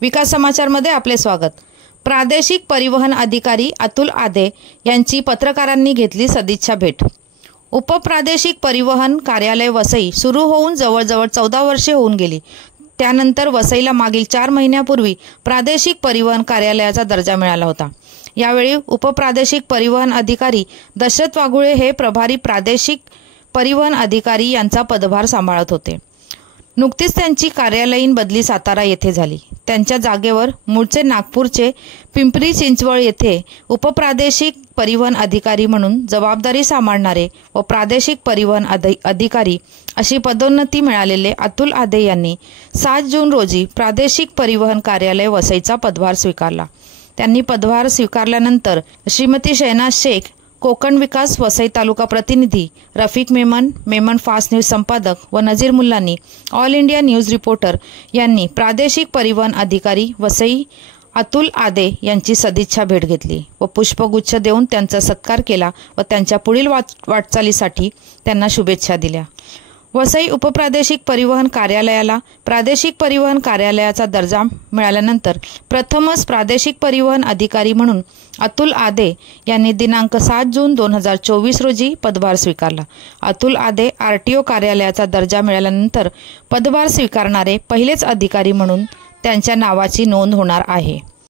विकास समाचारमध्ये आपले स्वागत। प्रादेशिक परिवहन अधिकारी अतुल आधे यांची पत्रकारांनी घेतली सदिच्छा भेट। उपप्रादेशिक परिवहन कार्यालय वसई सुरू होऊन जवळजवळ 14 वर्षे होऊन गेली। त्यानंतर वसईला मागील 4 महिन्यापूर्वी प्रादेशिक परिवहन कार्यालयाचा दर्जा मिळाला होता। यावेळी उपप्रादेशिक परिवहन अधिकारी दशरथ वाघुळे हे प्रभारी प्रादेशिक परिवहन अधिकारी यांचा पदभार सांभाळत होते। नुकतीच त्यांची कार्यालयीन बदली सातारा येथे झाली। त्यांच्या जागेवर मूळचे नागपूरचे पिंपरी चिंचवड येथे उपप्रादेशिक परिवहन अधिकारी म्हणून जबाबदारी सांभाळणारे व प्रादेशिक परिवहन अधिकारी अशी पदोन्नती मिळालेले अतुल आधे यांनी 7 जून रोजी प्रादेशिक परिवहन कार्यालय वसईचा पदभार स्वीकारला। त्यांनी पदभार स्वीकारल्यानंतर श्रीमती शहनाज शेख, कोकण विकास वसई तालुका प्रतिनिधी रफिक मेमन फास्ट न्यूज संपादक व Nazir Mullani all India news reporter यांनी प्रादेशिक परिवहन अधिकारी वसई अतुल आधे यांची सदिच्छा भेट घेतली व पुष्पगुच्छ देऊन त्यांचा सत्कार केला व त्यांच्या पुढील वाटचालीसाठी त्यांना शुभेच्छा दिल्या। वसई उपप्रादेशिक परिवहन कार्यालयाला प्रादेशिक परिवहन कार्यालयाचा दर्जा मिळाल्यानंतर प्रथमच प्रादेशिक परिवहन अधिकारी म्हणून अतुल आधे यांनी दिनांक 7 जून 2024 रोजी पदभार स्वीकारला। अतुल आधे आरटीओ कार्यालयाचा दर्जा मिळाल्यानंतर पदभार स्वीकारणारे पहिलेच अधिकारी म्हणून त्यांच्या नावाची नोंद होणार आहे।